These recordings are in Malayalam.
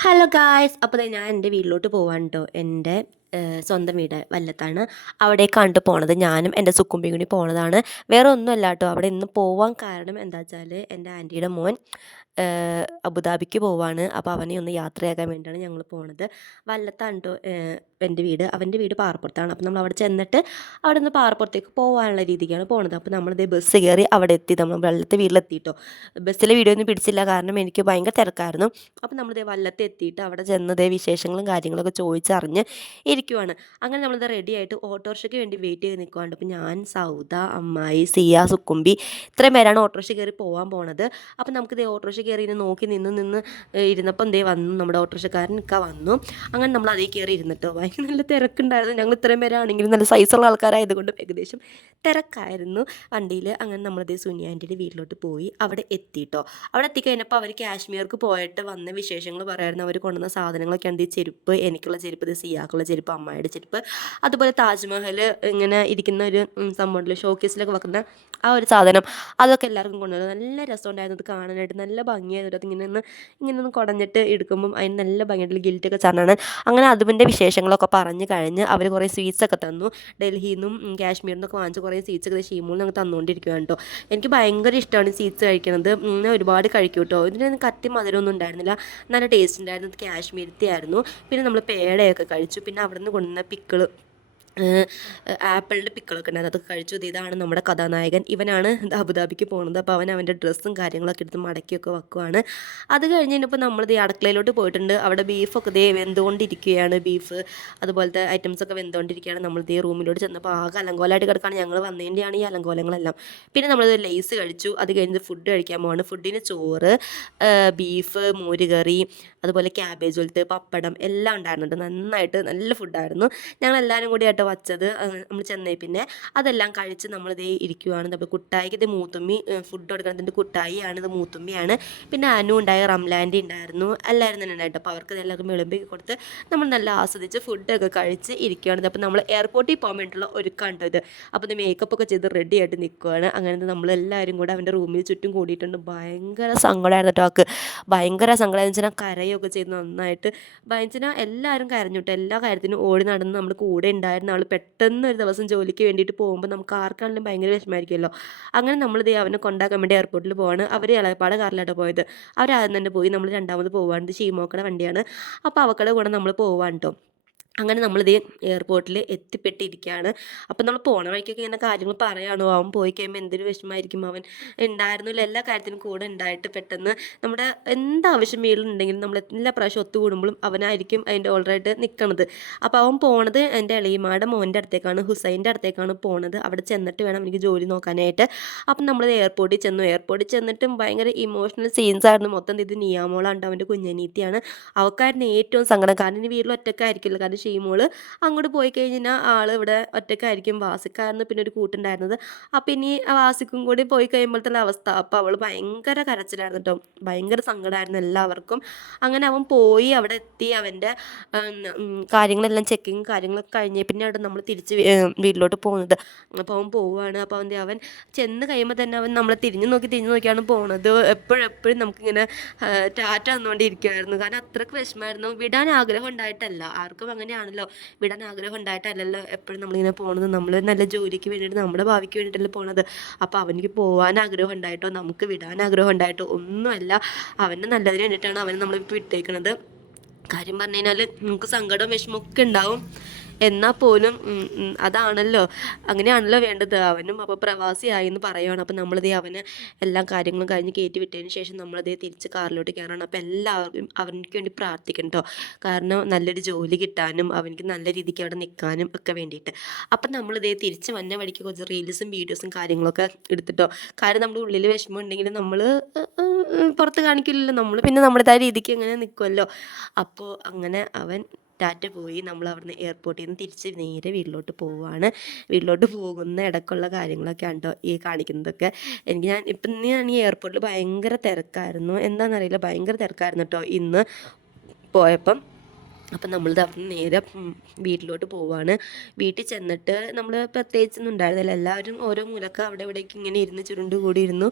ഹലോ ഗായ്സ് അപ്പോൾ ഞാൻ എന്റെ വീട്ടിലോട്ട് പോവാൻ കേട്ടോ എന്റെ സ്വന്തം വീട് വല്ലത്താണ് അവിടേക്കാണ് ട്ടോ പോണത്. ഞാനും എന്റെ സുക്കുമ്പിയും കൂടി പോണതാണ്. വേറെ ഒന്നുമല്ല കേട്ടോ അവിടെ ഇന്ന് പോവാൻ കാരണം എന്താ വെച്ചാൽ എന്റെ ആന്റിയുടെ മോൻ അബുദാബിക്ക് പോവാണ്. അപ്പോൾ അവനെ ഒന്ന് യാത്രയാക്കാൻ വേണ്ടിയാണ് ഞങ്ങൾ പോണത്. വല്ലത്താണ് കേട്ടോ എന്റെ വീട്. അവന്റെ വീട് പാറപ്പുറത്താണ്. അപ്പോൾ നമ്മൾ അവിടെ ചെന്നിട്ട് അവിടെ നിന്ന് പാറപ്പുറത്തേക്ക് പോകാനുള്ള രീതിക്കാണ് പോണത്. അപ്പോൾ നമ്മളിത് ബസ് കയറി അവിടെ എത്തി. നമ്മൾ വെള്ളത്തെ വീട്ടിലെത്തിയിട്ടോ ബസ്സിലെ വീഡിയോ ഒന്നും പിടിച്ചില്ല. കാരണം എനിക്ക് ഭയങ്കര തിരക്കായിരുന്നു. അപ്പോൾ നമ്മളിതേ വല്ലത്തെ എത്തിയിട്ട് അവിടെ ചെന്നതേ വിശേഷങ്ങളും കാര്യങ്ങളൊക്കെ ചോദിച്ചറിഞ്ഞ് ഇരിക്കുവാണ്. അങ്ങനെ നമ്മളിത് റെഡി ആയിട്ട് ഓട്ടോറിക്ഷയ്ക്ക് വേണ്ടി വെയിറ്റ് ചെയ്ത് നിൽക്കുവാണ്ട് അപ്പോൾ ഞാൻ സൗദ അമ്മായി സിയ സുക്കുമ്പി ഇത്രയും പേരാണ് ഓട്ടോറിക്ഷ കയറി പോകാൻ പോണത്. അപ്പോൾ നമുക്ക് ഇതേ ഓട്ടോറിക്ഷ കയറി ഇരുന്ന് നോക്കി നിന്ന് നിന്ന് ഇരുന്നപ്പം എന്തേ വന്നു നമ്മുടെ ഓട്ടോറിക്ഷക്കാരൻ ഒക്കെ വന്നു. അങ്ങനെ നമ്മൾ അതേ കയറി ഇരുന്നിട്ടോ. ഭയങ്കര നല്ല തിരക്കുണ്ടായിരുന്നു. ഞങ്ങൾ ഇത്രയും പേരാണെങ്കിലും നല്ല സൈസുള്ള ആൾക്കാരായതുകൊണ്ട് ഏകദേശം തിരക്കായിരുന്നു. വണ്ടിയിൽ അങ്ങനെ നമ്മളിതേ സുനിയാന്റെ വീട്ടിലോട്ട് പോയി അവിടെ എത്തിയിട്ടോ അവിടെ എത്തിക്കഴിഞ്ഞപ്പോൾ അവർ കാശ്മീർക്ക് പോയിട്ട് വന്ന വിശേഷങ്ങൾ പറയായിരുന്നു. അവർ കൊണ്ടുവന്ന സാധനങ്ങളൊക്കെ ഉണ്ട് ഈ ചെരുപ്പ് എനിക്കുള്ള ചെരുപ്പ് ഇത് സിയാക്കുള്ള ചെരുപ്പ്. അമ്മായിയുടെ ചെരുപ്പ് അതുപോലെ താജ്മഹൽ ഇങ്ങനെ ഇരിക്കുന്ന ഒരു സംഭവമുണ്ടല്ലോ ഷോക്കേസിലൊക്കെ വെക്കുന്ന ആ ഒരു സാധനം അതൊക്കെ എല്ലാവർക്കും കൊണ്ടുവന്നു നല്ല രസമുണ്ടായിരുന്നു അത് കാണാനായിട്ട്. നല്ല ഭംഗിയായിരുന്നു. ഇങ്ങനെ ഒന്ന് ഇങ്ങനെ ഒന്ന് കുടഞ്ഞിട്ട് എടുക്കുമ്പം അതിന് നല്ല ഭംഗിയായിട്ടുള്ള ഗിൽറ്റൊക്കെ ചാനാണ് അങ്ങനെ അതിന്റെ വിശേഷങ്ങളൊക്കെ പറഞ്ഞു കഴിഞ്ഞ് അവർ കുറേ സ്വീറ്റ്സ് ഒക്കെ തന്നു. ഡൽഹിയിൽ നിന്നും കാശ്മീരിൽ നിന്നൊക്കെ വാങ്ങിച്ച കുറേ സ്വീറ്റ്സ് ഒക്കെ ഷീമൂൾ ഞങ്ങൾ തന്നുകൊണ്ടിരിക്കുകയാണ് കേട്ടോ. എനിക്ക് ഭയങ്കര ഇഷ്ടമാണ് സ്വീറ്റ്സ് കഴിക്കുന്നത് ഞാൻ ഒരുപാട് കഴിക്കും കേട്ടോ. ഇതിന് കത്തി മധുരമൊന്നും ഉണ്ടായിരുന്നില്ല. നല്ല ടേസ്റ്റ് ഉണ്ടായിരുന്നു. അത് കാശ്മീരത്തെ ആയിരുന്നു പിന്നെ നമ്മൾ പേടയൊക്കെ കഴിച്ചു. പിന്നെ അവിടെ നിന്ന് കൊണ്ടുവന്ന പിക്കിൾ ആപ്പിളിന്റെ പിക്കളൊക്കെ ഉണ്ടായിരുന്നു അതൊക്കെ കഴിച്ചു. ഇത് ഇതാണ് നമ്മുടെ കഥാനായകൻ. ഇവനാണ് അബുദാബിക്ക് പോകുന്നത് അപ്പോൾ അവൻ അവന്റെ ഡ്രസ്സും കാര്യങ്ങളൊക്കെ എടുത്ത് മടക്കിയൊക്കെ വെക്കുവാണ്. അത് കഴിഞ്ഞ് കഴിഞ്ഞപ്പോൾ നമ്മൾ ഈ അടുക്കളയിലോട്ട് പോയിട്ടുണ്ട്. അവിടെ ബീഫൊക്കെ ദേ വെന്തുകൊണ്ടിരിക്കുകയാണ്. ബീഫ് അതുപോലത്തെ ഐറ്റംസ് ഒക്കെ വെന്തുകൊണ്ടിരിക്കുകയാണ്. നമ്മൾ ഈ റൂമിലോട്ട് ചെന്നപ്പോൾ ആകെ അലങ്കോലമായിട്ട് കിടക്കുകയാണ്. ഞങ്ങൾ വന്നതിന്റെയാണ് ഈ അലങ്കോലങ്ങളെല്ലാം. പിന്നെ നമ്മൾ ലേസ് കഴിച്ചു. അത് കഴിഞ്ഞ് ഫുഡ് കഴിക്കാൻ പോവാണ്. ഫുഡിന് ചോറ് ബീഫ് മോരുകറി അതുപോലെ ക്യാബേജ് പോലത്തെ പപ്പടം എല്ലാം ഉണ്ടായിരുന്നുണ്ട്. നന്നായിട്ട് നല്ല ഫുഡായിരുന്നു ഞങ്ങൾ എല്ലാവരും കൂടി ആയിട്ട് വച്ചത് നമ്മൾ ചെന്നൈ പിന്നെ അതെല്ലാം കഴിച്ച് നമ്മളിതേ ഇരിക്കുവാണ്. അപ്പോൾ കുട്ടായിക്ക് ഇത് മൂത്തുമ്മി ഫുഡ് കൊടുക്കുന്നതിന്റെ കുട്ടായിയാണ് ഇത് മൂത്തുമ്മിയാണ്. പിന്നെ അനു ഉണ്ടായി റംലാൻഡി ഉണ്ടായിരുന്നു. എല്ലാവരും തന്നെ ഉണ്ടായിട്ട്. അപ്പോൾ അവർക്ക് എല്ലാവർക്കും വിളമ്പി കൊടുത്ത് നമ്മൾ നല്ല ആസ്വദിച്ച് ഫുഡൊക്കെ കഴിച്ച് ഇരിക്കുകയാണ് അപ്പോൾ നമ്മൾ എയർപോർട്ടിൽ പോകാൻ വേണ്ടിയിട്ടുള്ള ഒരുക്കാണ്ടോ ഇത്. അപ്പോൾ ഇത് മേക്കപ്പ് ഒക്കെ ചെയ്ത് റെഡി ആയിട്ട് നിൽക്കുകയാണ് അങ്ങനെ നമ്മൾ നമ്മളെല്ലാവരും കൂടെ അവന്റെ റൂമിൽ ചുറ്റും കൂടിയിട്ടുണ്ട്. ഭയങ്കര സങ്കടമായിരുന്നു അവൾക്ക് ഭയങ്കര സങ്കടമായിരുന്നു വെച്ചാൽ കരയൊക്കെ ചെയ്ത് നന്നായിട്ട് ഭയങ്കര എല്ലാവരും കരഞ്ഞു കേട്ടോ. എല്ലാ കാര്യത്തിനും ഓടി നടന്ന് നമ്മൾ കൂടെ ഉണ്ടായിരുന്ന ആൾ പെട്ടെന്ന് ഒരു ദിവസം ജോലിക്ക് വേണ്ടിയിട്ട് പോകുമ്പോൾ നമുക്ക് ആർക്കാണെങ്കിലും ഭയങ്കര വിഷമമായിരിക്കുമല്ലോ. അങ്ങനെ നമ്മൾ ദേ അവനെ കൊണ്ടാക്കാൻ വേണ്ടി എയർപോർട്ടിൽ പോവാണ്. അവർ ഇളയപ്പാട് കാറിലാട്ടോ പോയത്. അവരാദ്യം തന്നെ പോയി നമ്മൾ രണ്ടാമത് പോവാണ്. ഇത് വണ്ടിയാണ്. അപ്പോൾ അവക്കടെ കൂടെ നമ്മൾ പോവാണ് കേട്ടോ അങ്ങനെ നമ്മളിത് എയർപോർട്ടിൽ എത്തിപ്പെട്ടിരിക്കുകയാണ് അപ്പം നമ്മൾ പോണ വഴിക്കൊക്കെ ഇങ്ങനെ കാര്യങ്ങൾ പറയുകയാണോ അവൻ പോയി കഴിയുമ്പോൾ എന്തൊരു വിഷമമായിരിക്കും അവൻ. ഉണ്ടായിരുന്നില്ല എല്ലാ കാര്യത്തിനും കൂടെ ഉണ്ടായിട്ട് പെട്ടെന്ന് നമ്മുടെ എന്താവശ്യം വീടുണ്ടെങ്കിലും നമ്മൾ എല്ലാ പ്രാവശ്യം ഒത്തുകൂടുമ്പോഴും അവനായിരിക്കും അതിന്റെ ഓൾറെഡി നിൽക്കണത് അപ്പോൾ അവൻ പോണത് എന്റെ എളിയമാടെ മോന്റെ അടുത്തേക്കാണ്. ഹുസൈന്റെ അടുത്തേക്കാണ് പോണത്. അവിടെ ചെന്നിട്ട് വേണം എനിക്ക് ജോലി നോക്കാനായിട്ട്. അപ്പം നമ്മൾ എയർപോർട്ടിൽ ചെന്നു. എയർപോർട്ടിൽ ചെന്നിട്ടും ഭയങ്കര ഇമോഷണൽ സീൻസ് ആയിരുന്നു. മൊത്തം ഇത് നിയാമോളാണ്ട് അവന്റെ കുഞ്ഞനീത്തിയാണ്. അവക്കായിരുന്നു ഏറ്റവും സങ്കടം. കാരണം ഇനി വീട്ടിൽ ഒറ്റക്കായിരിക്കില്ല. കാരണം ഷീമോൾ അങ്ങോട്ട് പോയി കഴിഞ്ഞാൽ ആൾ ഇവിടെ ഒറ്റക്കായിരിക്കും വാസിക്കായിരുന്നു പിന്നെ ഒരു കൂട്ടുണ്ടായിരുന്നത്. അപ്പം ഇനി വാസിക്കും കൂടി പോയി കഴിയുമ്പോഴത്തെ അവസ്ഥ. അപ്പം അവൾ ഭയങ്കര കരച്ചിലായിരുന്നു കേട്ടോ. ഭയങ്കര സങ്കടമായിരുന്നു എല്ലാവർക്കും. അങ്ങനെ അവൻ പോയി അവിടെ എത്തി. അവന്റെ കാര്യങ്ങളെല്ലാം ചെക്കിങ് കാര്യങ്ങളൊക്കെ കഴിഞ്ഞ് പിന്നെ അവിടെ നമ്മൾ തിരിച്ച് വീട്ടിലോട്ട് പോകുന്നത്. അപ്പോൾ അവൻ പോവുകയാണ്. അപ്പോൾ അവന്റെ അവൻ ചെന്ന് കഴിയുമ്പോൾ തന്നെ അവൻ നമ്മളെ തിരിഞ്ഞു നോക്കി തിരിഞ്ഞു നോക്കിയാണ് പോണത്. എപ്പോഴെപ്പോഴും എപ്പോഴും നമുക്കിങ്ങനെ ടാറ്റ വന്നുകൊണ്ടിരിക്കുമായിരുന്നു കാരണം അത്രയ്ക്ക് വിഷമമായിരുന്നു. വിടാൻ ആഗ്രഹം ഉണ്ടായിട്ടല്ല. ആർക്കും അങ്ങനെയാണല്ലോ വിടാൻ ആഗ്രഹം ഉണ്ടായിട്ടല്ലല്ലോ എപ്പോഴും നമ്മളിങ്ങനെ പോണത്. നമ്മൾ നല്ല ജോലിക്ക് വേണ്ടിയിട്ട് നമ്മുടെ ഭാവിക്ക് വേണ്ടിയിട്ടല്ലേ പോണത്. അപ്പോൾ അവനിക്ക് പോകാൻ ആഗ്രഹം ഉണ്ടായിട്ടോ? നമുക്ക് വിടാൻ ആഗ്രഹം ഉണ്ടായിട്ടോ? ഒന്നുമല്ല. അവന്റെ നല്ലതിന് വേണ്ടിയിട്ടാണ് അവനെ നമ്മളിപ്പോൾ വിട്ടേക്കണത്. കാര്യം പറഞ്ഞു കഴിഞ്ഞാൽ നമുക്ക് സങ്കടവും വിഷമമൊക്കെ ഉണ്ടാവും. എന്നാൽ പോലും അതാണല്ലോ അങ്ങനെയാണല്ലോ വേണ്ടത്. അവനും അപ്പോൾ പ്രവാസിയായി എന്ന് പറയുകയാണ് അപ്പോൾ നമ്മളിതേ അവന് എല്ലാ കാര്യങ്ങളും കഴിഞ്ഞ് കയറ്റി വിട്ടതിന് ശേഷം നമ്മളിതേ തിരിച്ച് കാറിലോട്ട് കയറണം അപ്പോൾ എല്ലാവർക്കും അവനക്ക് വേണ്ടി പ്രാർത്ഥിക്കണം കേട്ടോ കാരണം നല്ലൊരു ജോലി കിട്ടാനും അവനക്ക് നല്ല രീതിക്ക് അവിടെ നിൽക്കാനും ഒക്കെ വേണ്ടിയിട്ട്. അപ്പം നമ്മളിതേ തിരിച്ച് വന്ന വഴിക്ക് കുറച്ച് റീൽസും വീഡിയോസും കാര്യങ്ങളൊക്കെ എടുത്തിട്ടോ കാരണം നമ്മുടെ ഉള്ളിൽ വിഷമം ഉണ്ടെങ്കിൽ നമ്മൾ പുറത്ത് കാണിക്കില്ലല്ലോ. നമ്മൾ പിന്നെ നമ്മുടേതായ രീതിക്ക് അങ്ങനെ നിൽക്കുമല്ലോ അപ്പോൾ അങ്ങനെ അവൻ ടാറ്റ പോയി. നമ്മൾ അവിടുന്ന് എയർപോർട്ടിൽ നിന്ന് തിരിച്ച് നേരെ വീട്ടിലോട്ട് പോവുകയാണ് വീട്ടിലോട്ട് പോകുന്ന ഇടയ്ക്കുള്ള കാര്യങ്ങളൊക്കെ ഉണ്ടോ ഈ കാണിക്കുന്നതൊക്കെ. എനിക്ക് ഞാൻ ഇപ്പം ഞാൻ ഈ എയർപോർട്ടിൽ ഭയങ്കര തിരക്കായിരുന്നു. എന്താണെന്നറിയില്ല ഭയങ്കര തിരക്കായിരുന്നു കേട്ടോ ഇന്ന് പോയപ്പം. അപ്പം നമ്മളിത് അവിടെ നേരെ വീട്ടിലോട്ട് പോവാണ്. വീട്ടിൽ ചെന്നിട്ട് നമ്മൾ പ്രത്യേകിച്ചൊന്നും ഉണ്ടായിരുന്നില്ല. എല്ലാവരും ഓരോ മൂലക്ക അവിടെ ഇവിടേക്ക് ഇങ്ങനെ ഇരുന്ന് ചുരുണ്ട് കൂടി ഇരുന്നു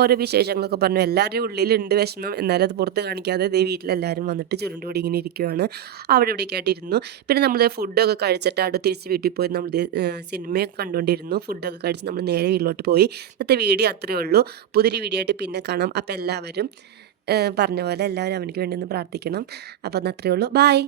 ഓരോ വിശേഷങ്ങളൊക്കെ പറഞ്ഞു. എല്ലാവരുടെയും ഉള്ളിലുണ്ട് വിഷമം. എന്നാലും അത് പുറത്ത് കാണിക്കാതെ ഇതേ വീട്ടിലെല്ലാവരും വന്നിട്ട് ചുരുണ്ട് കൂടി ഇങ്ങനെ ഇരിക്കുവാണ്. അവിടെ ഇവിടേക്ക് ആയിട്ടിരുന്നു പിന്നെ നമ്മൾ ഫുഡൊക്കെ കഴിച്ചിട്ട് അവിടെ തിരിച്ച് വീട്ടിൽ പോയി നമ്മൾ സിനിമയൊക്കെ കണ്ടുകൊണ്ടിരുന്നു. ഫുഡൊക്കെ കഴിച്ച് നമ്മൾ നേരെ വീട്ടിലോട്ട് പോയി. ഇന്നത്തെ വീഡിയോ അത്രയേ ഉള്ളൂ. പുതിയൊരു വീഡിയോ ആയിട്ട് പിന്നെ കാണാം. അപ്പം എല്ലാവരും പറഞ്ഞ പോലെ എല്ലാവരും അവനക്ക് വേണ്ടി ഒന്ന് പ്രാർത്ഥിക്കണം. അപ്പോൾ അത്രയേ ഉള്ളൂ. ബായ്